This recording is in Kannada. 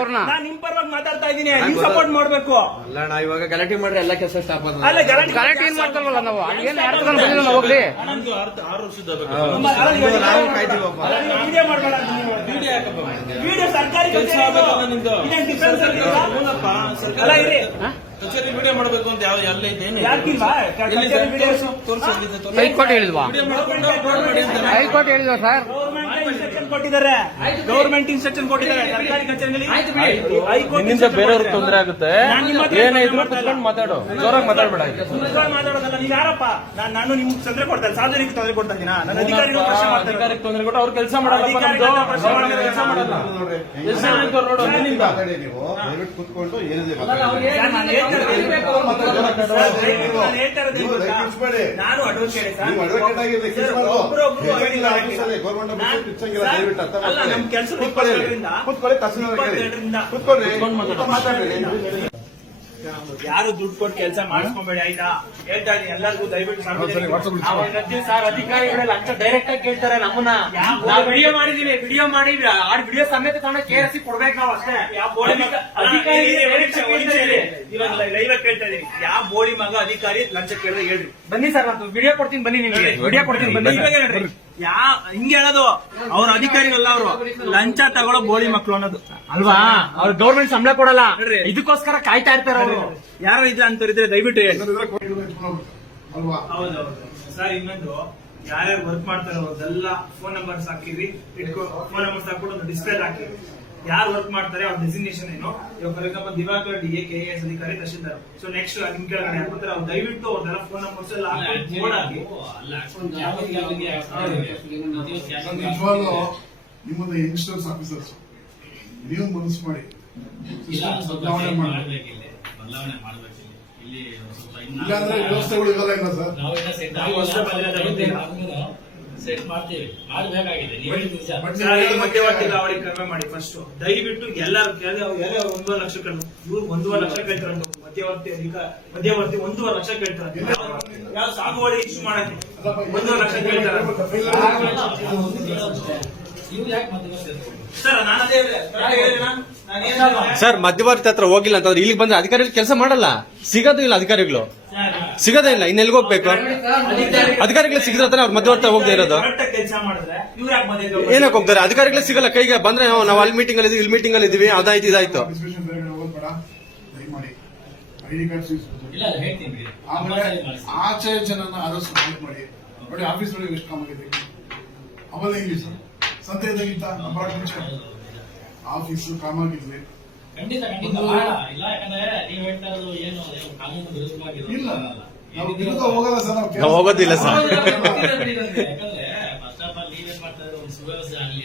ಅವ್ರನ್ನ. ನಾನ್ ನಿಮ್ ಪರವಾಗಿ ಮಾತಾಡ್ತಾ ಇದೀನಿ ನೀವು ಸಪೋರ್ಟ್ ಮಾಡ್ಬೇಕು. ಅಲ್ಲ ನಾ ಇವಾಗ ಗಲಾಟೆ ಮಾಡ್ರೆ ಎಲ್ಲ ಕೆಲಸ ಸ್ಟಾಪ್ ಅಲ್ಲ ಕರೆಕ್ಟ್ ಏನ್ ಮಾಡ್ಕೊಳ್ವಲ್ಲ ನಾವು? ಬಂದಿಲ್ಲ ಹೋಗ್ಲಿ. ನಮ್ದು ಆರು ಆರು ವರ್ಷದ ನಮ್ಮ- ಅಲ್ಲ, ನೀವು ನಾವು ಕಾಯ್ತೀವಪ್ಪ. ಅಲ್ಲ, ವಿಡಿಯೋ ಮಾಡ್ಬೇಡ. ಅಂತ ನೀವು. ವಿಡಿಯೋ ಸರ್ಕಾರಿ ಕೆಲ್ಸ ಕಚೇರಿ ಇದು. ಆಗ್ಬೇಕಲ್ಲ ನಿಂದು. ಇದೇನ್ ಡಿಫೆನ್ಸ್ ಅಲ್ಲಿ ಇದೆಯಾ? ಅಲ್ಲ ಇರಿ. ಕಚೇರಿ ವಿಡಿಯೋ ಮಾಡಬೇಕು ಅಂತ ಯಾವ ಎಲ್ಲ ಇದೆ ಏನು? ಯಾಕಿಲ್ವಾ? ಕಚೇರಿ ವಿಡಿಯೋ ತೋರ್ಸು, ತೋರ್ಸು, ಎಲ್ಲಿದೆ? ತೋರ್ಸು. ಹೈಕೋರ್ಟ್ ಹೇಳಿದ್ವಾ ವಿಡಿಯೋ ಮಾಡ್ಕೊಂಡು ಅಪ್ಲೋಡ್ ಮಾಡಿ ಅಂತ ಹೈಕೋರ್ಟ್ ಹೇಳಿದ್ವಾ ಸರ್ ಗೌರ್ಮೆಂಟ್ ಕೊಟ್ಟಿದ್ದಾರೆ. ಗೌರ್ಮೆಂಟ್ ಇನ್ಸ್ಟ್ರಕ್ಷನ್ ಕೊಟ್ಟಿದ್ದಾರೆ. ಸರ್ಕಾರಿ ಕಚೇರಿಯಲ್ಲಿ ನಿನ್ನಿಂದ ಬೇರೆಯವ್ರಿಗೆ. ತೊಂದರೆ ಆಗುತ್ತೆ. ಕುತ್ಕೊಂಡು ಮಾತಾಡು. ಜೋರಾಗಿ ಮಾತಾಡ್ಬೇಡ ಸುಮ್ಮನೆ ಮಾತಾಡೋದಲ್ಲ. ನೀವು ಯಾರಪ್ಪ? ನಾನು ನಾನು ನಿಮ್ಗೆ ತೊಂದರೆ ಕೊಡ್ತಾರೆ ಸಾರ್ವಜನಿಕ ತೊಂದರೆ ಕೊಡ್ತಾ ಇದೀನಾ? ನನ್ನ ಅಧಿಕಾರಿಗಳು ಪ್ರಶ್ನೆ ಮಾಡ್ತಾರೆ ಅಧಿಕಾರಿಗೆ ತೊಂದರೆ ಕೊಟ್ಟು ಅವ್ರು ಕೆಲಸ ಮಾಡಲ್ಲ ಪ್ರಶ್ನೆ ಮಾಡಿದ್ರೆ ಕೆಲಸ ಮಾಡಲ್ಲ. ಎಷ್ಟು ಜನ ಇದ್ದಾರೆ ನೋಡು ನಿನ್ನಿಂದ. ನೀವು. ದಯವಿಟ್ಟು ಕುತ್ಕೊಂಡು ಏನಿದೆ. ನಾನು ಅಡ್ವೊಕೇಟ್ ಸರ್ advocate ದಯವಿಟ್ಟು ಅರ್ಥ ನಮ್ಮ ಕೆಲಸ ಕೂತ್ಕೊಳ್ಳಿ. ಮಾತಾಡ್ರಿ ಯಾರು ದುಡ್ಡು ಕೊಟ್ಟು ಕೆಲಸ ಮಾಡಿಸ್ಕೊಬೇಡಿ ಆಯ್ತಾ? ಹೇಳ್ತಾ ಇದೀನಿ ಎಲ್ಲರಿಗೂ ದಯವಿಟ್ಟು ಸರ್ ಅಧಿಕಾರಿಗಳು ಲಂಚ ಡೈರೆಕ್ಟ್ ಆಗಿ ಕೇಳ್ತಾರೆ ನಮ್ಮನ್ನ. ನಾವು ವಿಡಿಯೋ ಮಾಡಿದೀವಿ ವಿಡಿಯೋ ಮಾಡಿ ಆ ವಿಡಿಯೋ ಸಮೇತ ತಗೊಂಡು ಕೇಳಿಸಿ ಕೊಡ್ಬೇಕು ನಾವು ಅಷ್ಟೇ. ಅಧಿಕಾರಿ ಲೈವ್ ಕೇಳ್ತಾ ಇದೀನಿ. ಯಾವ ಬೋಳಿ ಮಗ ಅಧಿಕಾರಿ ಲಂಚ ಕೇಳಿದ್ರೆ ಹೇಳ್ರಿ. ಬನ್ನಿ ಸರ್ ನಾನು ವಿಡಿಯೋ ಕೊಡ್ತೀನಿ ಬನ್ನಿ ನೀವು ವಿಡಿಯೋ ಕೊಡ್ತೀನಿ ಬನ್ನಿ. ಹೇಳ್ರಿ. ಯಾ ಹಿಂಗೆ ಹೇಳೋದು. ಅವ್ರ ಅಧಿಕಾರಿಗಳಲ್ಲ ಅವರು. ಲಂಚ ತಗೊಳ್ಳೋ ಬೋಳಿ ಮಕ್ಕಳು ಅನ್ನೋದು. ಅಲ್ವಾ? ಅವ್ರ ಗೌರ್ಮೆಂಟ್ ಸಂಬಳ ಕೊಡಲ್ಲ. ಇದಕ್ಕೋಸ್ಕರ ಕಾಯ್ತಾ ಇರ್ತಾರೆ ಅವರು. ಯಾರು ಇದ್ರ ಅಂತವ್ರಿದ್ರೆ ದಯವಿಟ್ಟು ಹೇಳಿ ಹೌದೌದು. ಸರ್ ಇನ್ನೊಂದು. ಯಾರ್ಯಾರು ವರ್ಕ್ ಮಾಡ್ತಾರೆ ಅವ್ರದ್ದೆಲ್ಲ ಫೋನ್ ನಂಬರ್ಸ್ ಹಾಕಿರಿ ಇಟ್ಕೊ ಫೋನ್ ನಂಬರ್ಸ್ ಹಾಕ್ಬಿಟ್ಟು ಒಂದು ಡಿಸ್ಪ್ಲೇ ಹಾಕಿರಿ. ಯಾರು ವರ್ಕ್ ಮಾಡ್ತಾರೆ ಅವ್ರ ಡೆಸಿಗ್ನೇಷನ್ ಏನು? ಇವಾಗ for example Diwakar D A K S ಅಧಿಕಾರಿ ತಹಶೀಲ್ದಾರ್. ಸೊ ನೆಕ್ಸ್ಟ್ ನಿಮ್ ಕೆಳಗಡೆ ಅವ್ರು ದಯವಿಟ್ಟು ಅವ್ರದೆಲ್ಲ ಫೋನ್ ನಂಬರ್ಸ್ ಎಲ್ಲ ನಿಜವಾಗ್ಲೂ ನಿಮ್ಮದು ಯಂಗ್ಸ್ಟರ್ಸ್ ಆಫೀಸರ್ಸ್ ನೀವು ಮನಸ್ಸು ಮಾಡಿ. ಬದಲಾವಣೆ ಮಾಡಬೇಕಿಲ್ಲ ಬದಲಾವಣೆ ಮಾಡ್ಬೇಕು ಇಲ್ಲಿ. ಸ್ವಲ್ಪ ಇಲ್ಲಾಂದ್ರೆ ವ್ಯವಸ್ಥೆಗಳು ಇರೋದಿಲ್ಲ ಇಲ್ಲ ಸರ್? ನಾವು ಬಂದಿಲ್ಲ. ಸೆಟ್ ಮಾಡ್ತೀವಿ. ಮಾಡ್ಬೇಕಾಗಿದೆ ನೀವು ಹೇಳಿದ ವಿಷಯ ಸರ್, ಮಧ್ಯವರ್ತಿ ಲಾವಣಿ ಕಡಿಮೆ ಮಾಡಿ ಫಸ್ಟ್ ದಯವಿಟ್ಟು ಎಲ್ಲರೂ ಎಲ್ಲ ಒಂದೂವರೆ ಲಕ್ಷ ಇವ್ರು ಒಂದೂವರೆ ಲಕ್ಷ ಕೇಳ್ತಾರೆ ಮಧ್ಯವರ್ತಿ ಮಧ್ಯವರ್ತಿ ಒಂದೂವರೆ ಲಕ್ಷ ಕೇಳ್ತಾರೆ. ಯಾವ ಸಾಗುವಳಿ ಇಶ್ಯೂ ಮಾಡಕ್ಕೆ? ಒಂದೂವರೆ ಲಕ್ಷ ಕೇಳ್ತಾರೆ. ಇವ್ರು ಯಾಕೆ ಮತ್ತೆ ಸರ್ ನಾನು ಅದೇ ಹೇಳಿದೆ. ನಾನು ನಾನು- ನಾನು ಏನ್ ಸರ್ ಮಧ್ಯವರ್ತಿ ಹತ್ರ ಹೋಗಿಲ್ಲ ಅಂತಂದ್ರೆ ಇಲ್ಲಿಗೆ ಬಂದ್ರೆ ಅಧಿಕಾರಿಗಳು ಕೆಲಸ ಮಾಡಲ್ಲ. ಸಿಗೋದು ಇಲ್ಲ ಅಧಿಕಾರಿಗಳು. ಸಿಗೋದೇ ಇಲ್ಲ ಇನ್ನೆಲ್ಲಿಗೆ ಹೋಗ್ಬೇಕು? ಅಧಿಕಾರಿಗಳು ಸಿಗದ್ರ ತಾನೆ ಅವ್ರ ಮಧ್ಯವರ್ತಿ ಹೋಗದೆ ಇರೋದು. correct ಕೆಲಸ ಮಾಡಿದ್ರೆ ಇವ್ರು ಯಾಕೆ ಮಧ್ಯ ಏನಕ್ಕೆ ಹೋಗ್ತಾರೆ? ಅಧಿಕಾರಿಗಳು ಸಿಗಲ್ಲ ಕೈಗೆ ಬಂದ್ರೆ ನಾವು- ನಾವು ಅಲ್ಲಿ ಮೀಟಿಂಗ್ ಅಲ್ಲಿ ಇಲ್ಲಿ ಮೀಟಿಂಗ್ ಅಲ್ಲಿ ಇದೀವಿ ಅದಾಯ್ತು ಇದಾಯ್ತು. ಆಚೆ ಜನನ ಆದಷ್ಟು ಹೆಲ್ಪ್ ಮಾಡಿ. ನೋಡಿ ಆಫೀಸ್ ಒಳಗೆ ಎಷ್ಟು ಆಫೀಸ್ ಕಾಮಾಗಿದ್ವಿ. ಖಂಡಿತ ಖಂಡಿತ. ಇಲ್ಲ ಯಾಕಂದ್ರೆ ನೀವು ಹೇಳ್ತಾ ಇರೋದು ಏನು ಅದು ಕಾನೂನು ವಿರುದ್ಧವಾಗಿರೋದು. ಇಲ್ಲ ನಾವು ವಿರುದ್ಧ ಹೋಗಲ್ಲ ಸರ್ ನಾವು ನಾವು ಹೋಗೋದಿಲ್ಲ ಸರ್. ಯಾಕಂದ್ರೆ